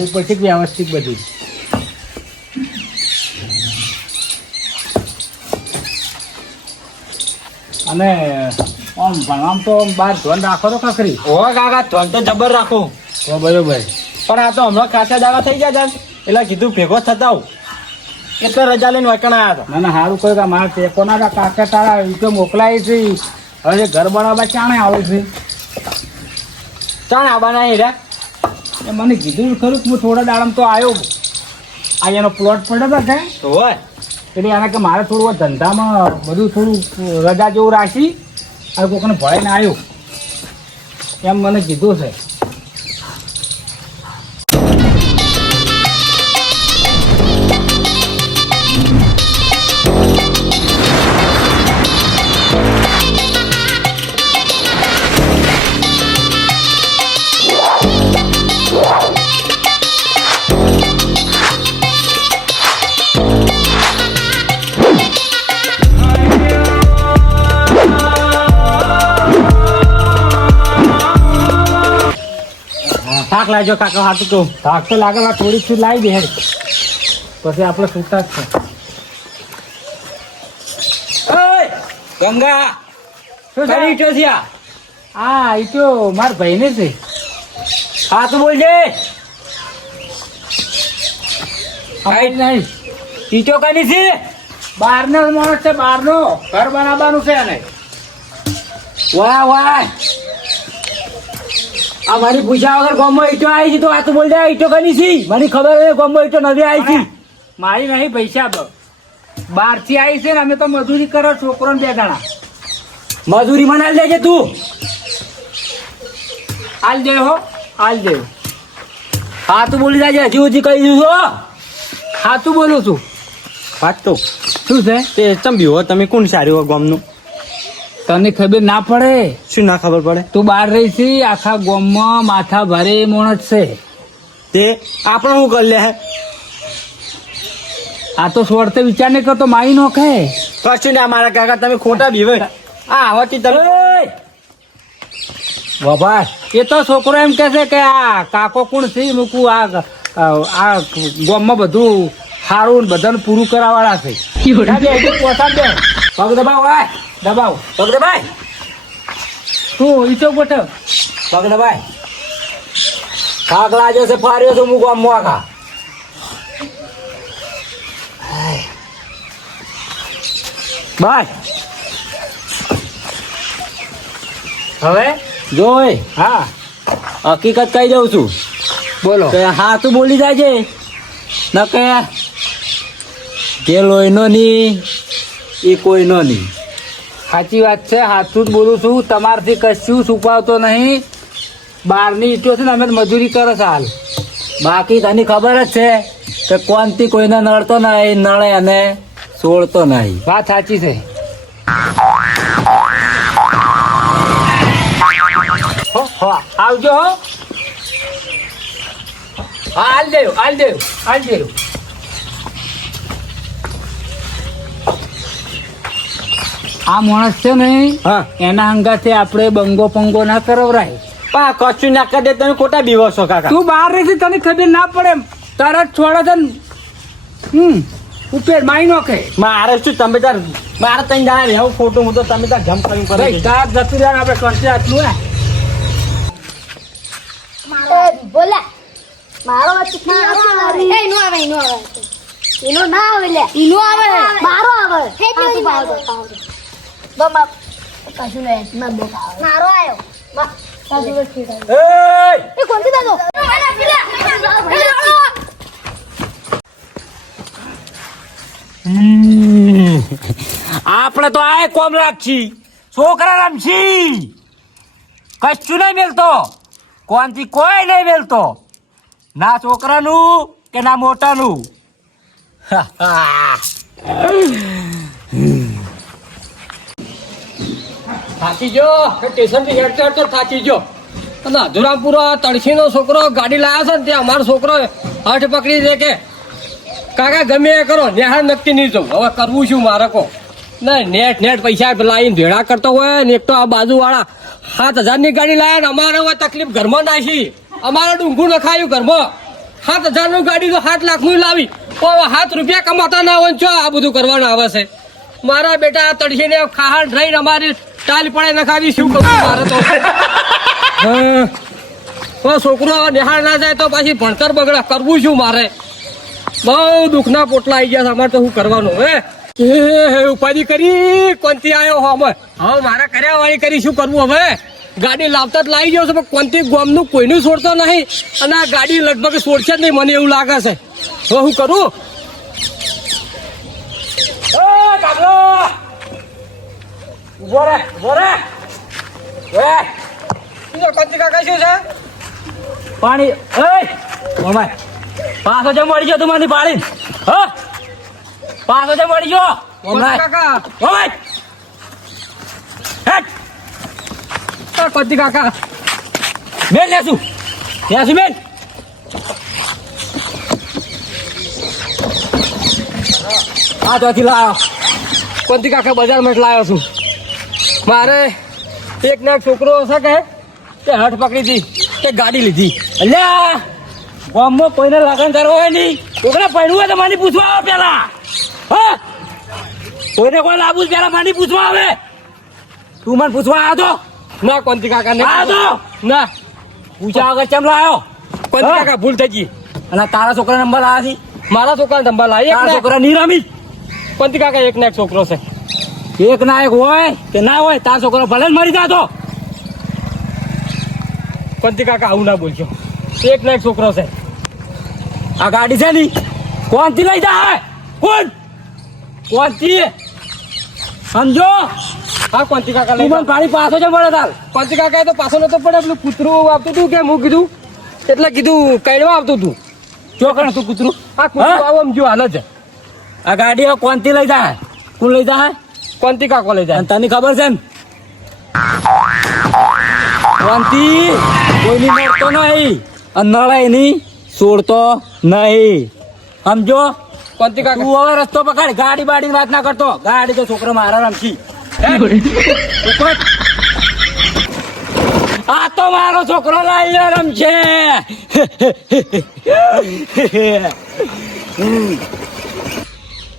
કરવી પડશે વ્યવસ્થિત બધી. અને આમ ભણવામાં તો બાર ધ્યાન રાખો તો ખખરી. ઓ કાકા ધોન તો જબર રાખો. તો બરોબર. પણ આ તો હમણાં કાચા દાવા થઈ ગયા છે. એટલે કીધું ભેગો થતા હું એટલે રજા લઈને વચન આવ્યા ના ના સારું કહ્યું કે મારા ટેકોના કાકા તારા એ મોકલાય છે. હવે ઘર બનાવવા ચાણે આવે છે. હતા ચાણ આબાના અહીં રે એ મને કીધું ખરું હું થોડા દાડમ તો આવ્યો અહીંયાનો પ્લોટ પડ્યો હતો કે હોય. એટલે એને કે મારે થોડું ધંધામાં બધું થોડું રજા જેવું રાખી. અને કોકને ભળાઈને આવ્યો એમ મને કીધું છે. થાક લાગ્યો કાકા હાથું કહું થાક તો લાગે થોડીક સુધી લાવી દે પછી આપણે છૂટા જ છે. ગંગા શું છે? ઈટો છે આ? ઈટો મારા ભાઈને છે. હા તો બોલજે નહીં. ઈટો કની છે? બહારનો માણસ છે બહારનો. ઘર બનાવવાનું છે અને વાહ વાહ. આ મારી પૂછ્યા વગર ગામમાં ઈટો આવી છે તો આ તો બોલ જાય ઈટો કરી છે? મારી ખબર હોય ગામમાં ઈટો નથી આવી છે. મારી નહીં પૈસા બહારથી આવી છે ને અમે તો મજૂરી કરો છોકરો બે જણા. મજૂરી મનાલ દેજે તું. હાલ દે હો હાલ દે. હા તું બોલી જાય હજી હજી કહી દઉં છો હા. તું બોલું છું. વાત તો શું છે? તે ચંબ્યું હો તમે કોણ સારું હો ગામનું? તને ખબર ના પડે? શું ના ખબર પડે? તું બહાર રહી છે આખા ગામમાં માથા ભારે માણસ છે. તે આપણે શું કરી લે આ તો સ્વર્થ વિચાર નહીં કરતો માઈ નો કહે કશું ના મારા કાકા તમે ખોટા બીવે આ આવતી તમે બાબા એ તો છોકરો એમ કે છે કે આ કાકો કોણ છે? મૂકું આ આ ગામમાં બધું સારું ને બધાને પૂરું કરાવવાળા છે. પગ દબાવ આય દબાવ. પગ દબાય તું ઈચો ગોઠવ. પગ દબાય થાક લાગ્યો છે ફાર્યો તો મૂકવા મોખા બાય. હવે? જોય. હા. હકીકત કહી દઉં છું. બોલો. કે હા તું બોલી જાય છે. ન કે કે લોહીનો ની એ કોઈનો નહીં. સાચી વાત છે, હાથું જ બોલું છું. તમારથી કશું છુપાવતો નહીં. બહારની ઈટો છે ને, અમે મજૂરી કરો છે હાલ. બાકી તને ખબર જ છે કે કોનથી કોઈને નડતો નહીં, નડે અને છોડતો નહીં. વાત સાચી છે. આવજો હા. હાલ દેવ હાલ દેવ હાલ દેવ. આ માણસ છે ને હા. એના અંગાથી આપણે બંગો પંગો ના કરવરાય. પા કશું ના કરી દે તમે ખોટા બીવો છો કાકા. તું બહાર રહેતી તને ખબર ના પડે તરત છોડે છે ને હમ ઉપેર માઈ નોખે. મારે શું તમે તાર મારે તઈ જાણે રહેવું ખોટું હું તો તમે તાર જમ કર્યું ભાઈ કરે તાર જતું રહ્યા આપણે કરશે આટલું હે. બોલા. મારો આવે. એ નો આવે નો આવે. એનો ના આવે લે. એનો આવે. મારો આવે. હે તું બમ કશું નહીં ના દો મારો આવ્યો બા સાજુ વે ઠીક એય! એ કોણથી દાદો. આપણે તો આ કોમ રાખી. છોકરા રમશી. કશું નહીં મેલતો. કોનથી કોઈ નહીં મેલતો. ના છોકરાનું કે ના મોટાનું. થાકી ગયો. સ્ટેશનથી હેડ હેડ થાકી ગયો. અને અધુરામપુરો તળસી નો છોકરો ગાડી લાયા છે ને ત્યાં અમારો છોકરો હાથ પકડી દે કે, કાકા, ગમે એ કરો નેહા નક્કી નહીં જવું હવે કરવું શું મારે કો? ના નેટ નેટ પૈસા લાવીને ભેળા કરતો હોય ને એક તો આ બાજુવાળા સાત હજારની ગાડી લાયા ને અમારે હવે તકલીફ ઘરમાં નાખી. અમારે ડુંગું નખાયું ઘરમાં. સાત હજારનું ગાડી તો સાત લાખનું લાવી. તો હવે સાત રૂપિયા કમાતા ના હોય છો આ બધું કરવાનું આવે છે. મારા બેટા તડસીને ખાહડ રહીને અમારી ટાલ પડે નખાવી શું કરું મારે તો. છોકરો નિહાળ ના જાય તો પાછી ભણતર બગડા કરવું શું મારે? બહુ દુઃખના પોટલા આવી ગયા છે અમારે તો શું કરવાનું હે? ઉપાધિ કરી? કોનથી આવ્યો હો અમે? હવે મારે કર્યા વાળી કરી શું કરવું હવે? ગાડી લાવતા જ લાવી ગયો છે પણ કોનથી ગોમનું કોઈનું છોડતો નહીં? અને આ ગાડી લગભગ છોડશે જ નહીં મને એવું લાગે છે. હવે હું કરું? એ કાબલો વે તું ઊભો રે એ શું કોનથી શું છે? પાણી એય મોમાય પાછો જે મળી ગયો તું મને પાડી હ? પાછો જે મળી ગયો. મોમાય કાકા મોમાય હેટ. આ કોનથી કાકા મેલ મેલ. આ ત્યાંથી લાયો. કોનથી કાકા બજારમાં જ લાવ્યો છું. મારે એક ના છોકરો હશે કે તે હઠ પકડી હતી કે ગાડી લીધી. અલ્યા ગામમાં કોઈને લગન કરવા હોય નહીં. છોકરા પડ્યું હોય તો માની પૂછવા આવે પેલા. હા? કોઈને કોઈ લાવવું પેલા માની પૂછવા આવે. તું મને પૂછવા આવ્યો તો. ના કોંતી કાકા ને આ તો! ના. પૂછા વગર કેમ લાયો? કોંતી કાકા ભૂલ થઈ ગઈ. અને તારા છોકરા નંબર આવ્યા છે? મારા છોકરા નંબર લાવી છોકરા નિરામી કોંતી કાકા એક ના એક છોકરો છે? એક ના એક હોય કે ના હોય તાર છોકરો ભલે જ મરી જાતો. કોનથી કાકા આવું ના બોલજો એક ના એક છોકરો છે. આ ગાડી છે ની. કોણથી લઈ જાય કોણ? કોણથી સમજો? હા કોનથી કાકા લઈ મને પાણી પાછો છે મળે તાર. કોનથી કાકા એ તો પાછો નતો પડે પેલું કૂતરું આપતું હતું કે હું કીધું? એટલે કીધું કઈડવા આવતું હતું ચોકણ તું કૂતરું? આ કૂતરું આવો આમ જો હાલ જ. આ ગાડી કોણથી લઈ જાય કોણ લઈ જાય કોનથી કોલેજ લઈ અને તને ખબર છે ને કોણથી કોઈની મરતો નહીં અને નળે નહીં છોડતો નહીં. સમજો? કોનથી તું હવે રસ્તો પકડ ગાડી બાડી વાત ના કરતો. ગાડી તો છોકરો મારા રમશી. આ તો મારો છોકરો લાવીને રમશે.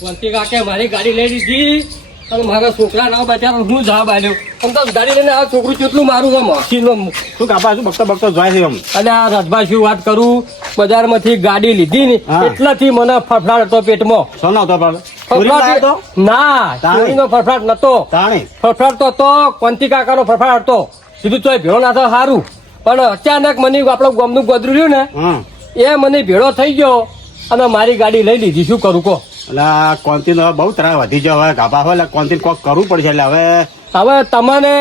કોનથી કે મારી ગાડી લઈ લીધી. અને મારા છોકરા ના બચારા હું જવાબ આલ્યો. આમ તો ગાડી લઈને આ છોકરું કેટલું મારું આમ? હસીનું શું કાપા છું? બગતો બગતો જોય છે એમ અને આ રજભાઈ વાત કરું બજારમાંથી ગાડી લીધી ને એટલાથી મને ફફડાટ હતો પેટમાં. સોનો હતો તો? ફફડાટ- ના તાણે? ચોરીનો ફફડાટ નતો. ફફડાટ તો હતો કોંતી કાકાનો ફફડાટ હતો. સીધું ચોય ભેળો ના થયો સારું પણ અચાનક મને આપણું ગમનું ગોદરું રહ્યું ને એ મને ભેળો થઈ ગયો અને મારી ગાડી લઈ લીધી. શું કરું કો એટલે આ કોન્તીન હવે બહુ ત્રાસ વધી ગયો હવે. ગાભા હોય એટલે કોન્તીન કોક કરવું પડશે એટલે હવે હવે તમને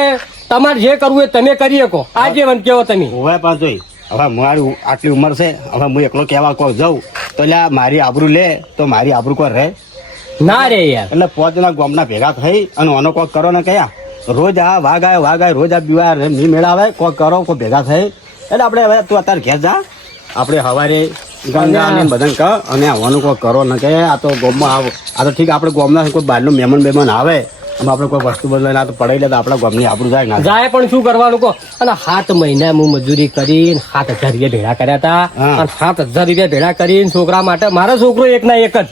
તમારે જે કરવું એ તમે કરી શકો. આજે મને કેવો તમે. હવે પણ જોઈ. હવે મારી આટલી ઉંમર છે. હવે હું એકલો કહેવા કોક જાઉં. તો એટલે મારી આબરૂ લે તો મારી આબરૂ કોઈ રહે. ના રે યાર. એટલે પાંચ જણા ગામના ભેગા થઈ અને આનો કોક કરો ને કયા. રોજ આ વાઘ આવે વાઘ આવે રોજ આ બીવા મી મેળાવે. કોક કરો કોઈ ભેગા થઈ. એટલે આપણે હવે તું અત્યારે ઘેર જા. આપણે હવારે ગંગા ને બધાને કહો અને આવવાનું કોઈ કરો ને કે આ તો ગોમમાં આવો. આ તો ઠીક આપણે ગોમના કોઈ બહારનું મહેમાન બેમાન આવે અમે આપણે કોઈ વસ્તુ બદલાઈને આ તો પડાઈ લે તો આપણા ગોમની આપણું જાય ના. જાય. પણ શું કરવાનું કહો? અને સાત મહિના હું મજૂરી કરીને સાત હજાર રૂપિયા ભેળા કર્યા હતા. અને સાત હજાર રૂપિયા ભેળા કરીને છોકરા માટે મારો છોકરો એક ના એક જ.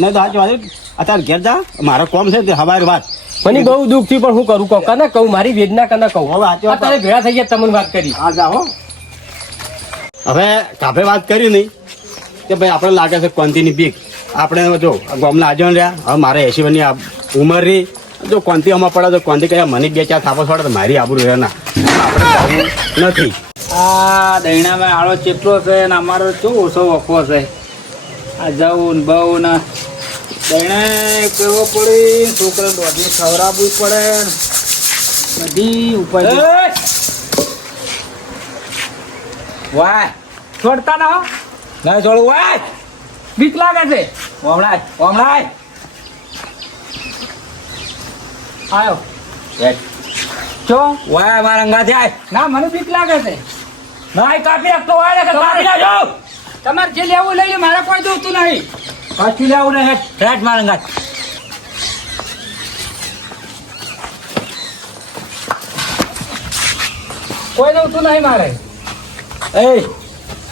નહીં તો સાચી વાત અત્યારે ઘેર જા મારો કોમ છે તે હવાર વાત. મને બહુ દુઃખ થયું પણ હું કરું કહું. કને કહું મારી વેદના કને કહું? હવે અત્યારે ભેળા થઈ ગયા તમને વાત કરી. હા જાઓ હવે કાફે વાત કરી નહીં. કે ભાઈ આપણે લાગે છે કોંતીની બીક. આપણે જો ગામના આજણ રહ્યા હવે મારે એસી આ ઉંમર રહી. જો કોંતી અમા પડે તો કોંતી કહે મને બે ચાર થાપો પડે તો મારી આબરૂ રહે ના. આપણે નથી. આ દૈણામાં આળો ચેટલો છે ને અમારો શું ઓછો વખો છે? આ જવું ને બહુ ને. દૈણા કેવો પડી? છોકરા દોઢની ખવડાવવું પડે બધી ઉપર વાય છોડતા ના હો. ના છોડું વાય બીક લાગે છે. હમણાં હમણાં આવ્યો ચો વાય મારા અંગાથી આય ના મને બીક લાગે છે. ના કાપી નાખતો વાય ને કાપી નાખજો. તમારે જે લેવું લઈ લો મારે કોઈ જોતું નહીં. પાછું લેવું નહીં હેઠ હેઠ મારા કોઈ જોતું નહીં મારે. એ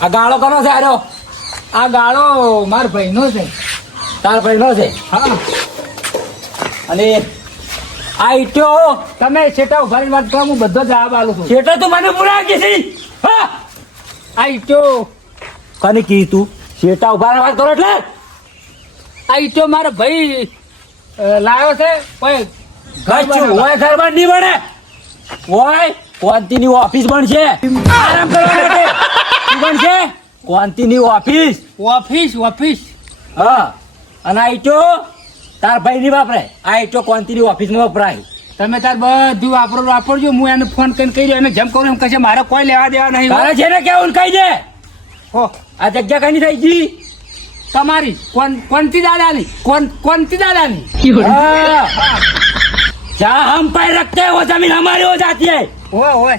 આ ગાળો કરો છે આરો આ ગાળો માર ભાઈનો છે. તાર ભાઈનો છે. હા. અને આ ઈટો તમે છેટા ઊભા રહીને વાત કરો હું બધો જવાબ આલું છું. શેઠો તું મને બોલા કે છે. હા. આ ઈટો. કને કી તું? છેટા ઊભા રહે વાત કરો એટલે. આ ઈટો મારો ભાઈ લાવ્યો છે. પણ ઘર ગચ્છું. હોય સરબત નહીં બને. હોય કોંતીની ઓફિસ બનશે. આરામ કરવા માટે. બનશે? કોંતીની ઓફિસ ઓફિસ ઓફિસ હા અને આ ઈટો તાર ભાઈ ની વાપરે આ ઈટો કોંતીની ઓફિસમાં વપરાય તમે તાર બધું વાપરો વાપરજો હું એને ફોન કરીને કહી દઉં એને જમ કરું એમ કહેશે મારે કોઈ લેવા દેવા નહીં તારે છે ને કેવું કહી દે હો આ જગ્યા કઈ થઈ ગઈ તમારી કોણ કોણતી દાદાની કોણ કોણતી દાદાની हाँ। जहाँ हम पैर रखते हैं वो जमीन हमारी हो जाती है હોય હોય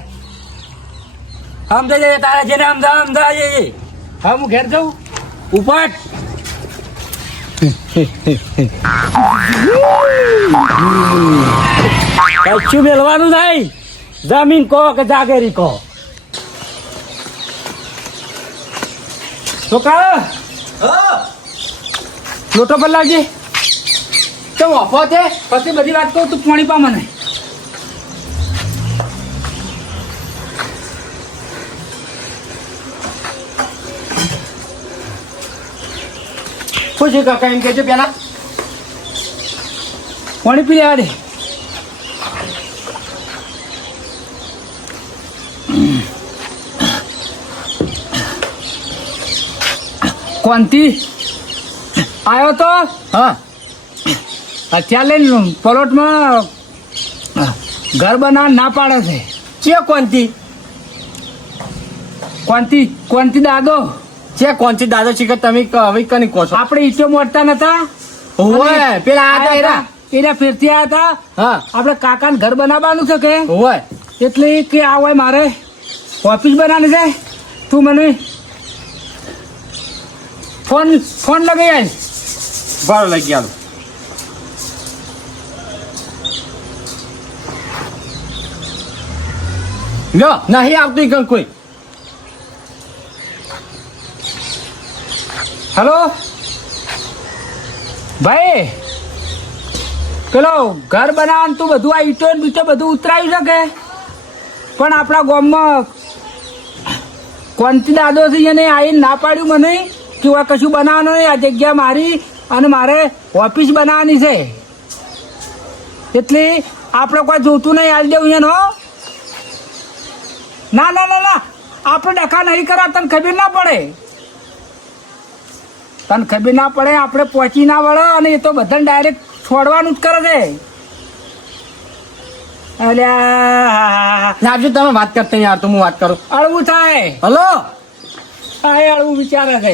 हम दे दे तारा जेने हम हम दे ये હા હું ઘેર જાઉં? ઉપાટ કચ્છું મેળવાનું નહીં. જમીન કહો કે જાગેરી કહો. છોકરા લોટો પર લાગજે તો ઓફો છે? પછી બધી વાત કહું તું પાણી પા મને. શું છે કાકા એમ કહેજો પેલા. પાણી પી લેવા દે કોનથી આવ્યો તો? હા. અત્યારે લઈને પ્લોટમાં ઘર બનાવવા ના પાડે છે. છે કોનથી કોનથી કોનથી દાદો? છે કોણ છે દાદા કે તમે હવે કની કહો છો? આપણે ઈટો મોડતા નતા. હોય પેલા આ આયા હતા એના ફેરથી આવ્યા હતા. હા. આપણે કાકાને ઘર બનાવવાનું છે કે? હોય એટલે કે આ હોય મારે ઓફિસ બનાવવાની છે. તું મને ફોન ફોન લગાઈ આય. બરાબર લઈ ગયા નહીં આવતું કોઈ. હલો? ભાઈ, પેલો ઘર બનાવવાનું તું બધું આ ઈટો બીટો બધું ઉતરાયું છે કે? પણ આપણા ગામમાં કોનથી દાદોથી એને આવીને ના પાડ્યું મને કે આ કશું બનાવવાનું નહીં, આ જગ્યા મારી અને મારે ઓફિસ બનાવવાની છે. એટલે આપણે કોઈ જોતું નહીં આવી દેવું એનો ના ના ના ના. આપણે ડખા નહીં કરા તને ખબર ના પડે. તને ખબર ના પડે આપણે પહોંચી ના વળે અને એ તો બધાને ડાયરેક્ટ છોડવાનું જ કરે છે. અલ્યા નાજો તમે વાત કરતા યાર તો હું વાત કરું. અળવું થાય. હલો? થાય અળવું વિચારે છે.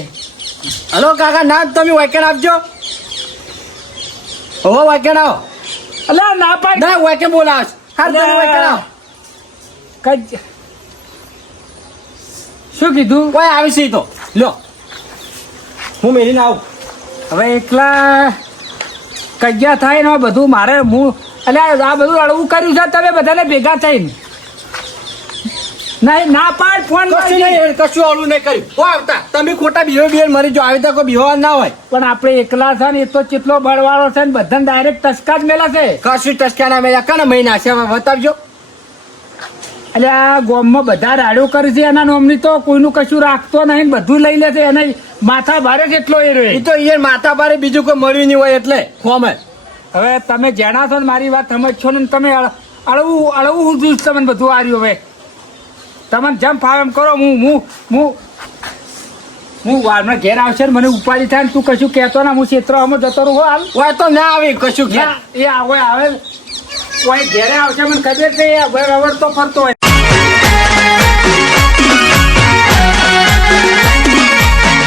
હલો કાકા ના તમે વેકેન્ડ આપજો. હો વેકેન્ડ આવો. અલે ના પાડ. ના વેકેન્ડ બોલાવ હા તમે વેકેન્ડ આવો. કજ શું કીધું? કોઈ આવી છે તો. લ્યો. હું મેલીને આવું હવે એકલા કજ્યા થાય ને બધું મારે હું અને આ બધું અડવું કર્યું છે તમે બધાને ભેગા થઈને. નહીં ના પાડ ફોન કશું નહીં કશું ઓલું નહીં કર્યું. હો આવતા તમે ખોટા બિહેવ બિહેવ મરી જો આવી તો કોઈ બિહેવ ના હોય. પણ આપણે એકલા છે ને એ તો કેટલો બળવાળો છે ને બધાને ડાયરેક્ટ ટસકા જ મેલા છે. કશું ટસકાના મેલા. કાને મહિના છે? બતાવજો. એટલે આ ગામમાં બધા રાડો કરે છે એના નોમની તો. કોઈનું કશું રાખતો નહીં બધું લઈ લે છે. એને માથા ભારે કેટલો એ એ એ તો એ માથા ભારે બીજું કોઈ મળ્યું નહીં હોય એટલે ફોમે હવે તમે જાણા છો ને મારી વાત સમજશો ને તમે અળ- અળવું અળવું હું જોઈશ તમને બધું આર્યું હવે. તમને જેમ ફાવે એમ કરો હું હું હું હું વારમાં ઘેર આવશે ને મને ઉપાડી થાય ને તું કશું કહેતો ના હું ક્ષેત્રમાં જતો રહું હાલ. હોય તો ના આવી કશું ઘેર એ આવે આવે. કોઈ ઘેરે આવશે મને ખબર છે એ હવે રવડતો ફરતો હોય.